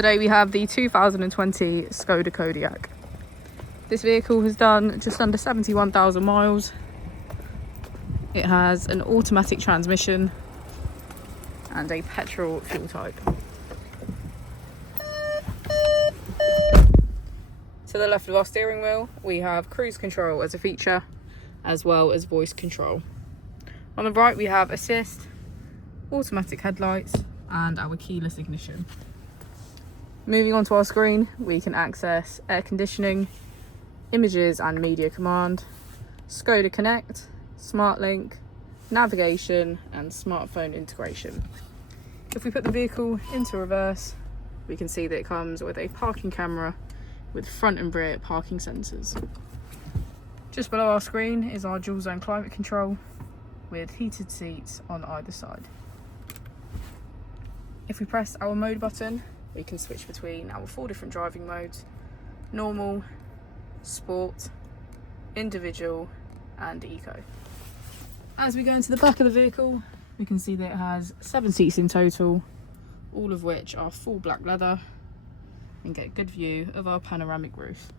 Today we have the 2020 Skoda Kodiaq. This vehicle has done just under 71,000 miles. It has an automatic transmission and a petrol fuel type. To the left of our steering wheel, we have cruise control as a feature, as well as voice control. On the right, we have assist, automatic headlights, and our keyless ignition. Moving on to our screen, we can access air conditioning, images and media command, Skoda Connect, Smart Link, navigation, and smartphone integration. If we put the vehicle into reverse, we can see that it comes with a parking camera with front and rear parking sensors. Just below our screen is our dual zone climate control with heated seats on either side. If we press our mode button, we can switch between our 4 different driving modes: normal, sport, individual, and eco. As we go into the back of the vehicle, we can see that it has 7 seats in total, all of which are full black leather, and get a good view of our panoramic roof.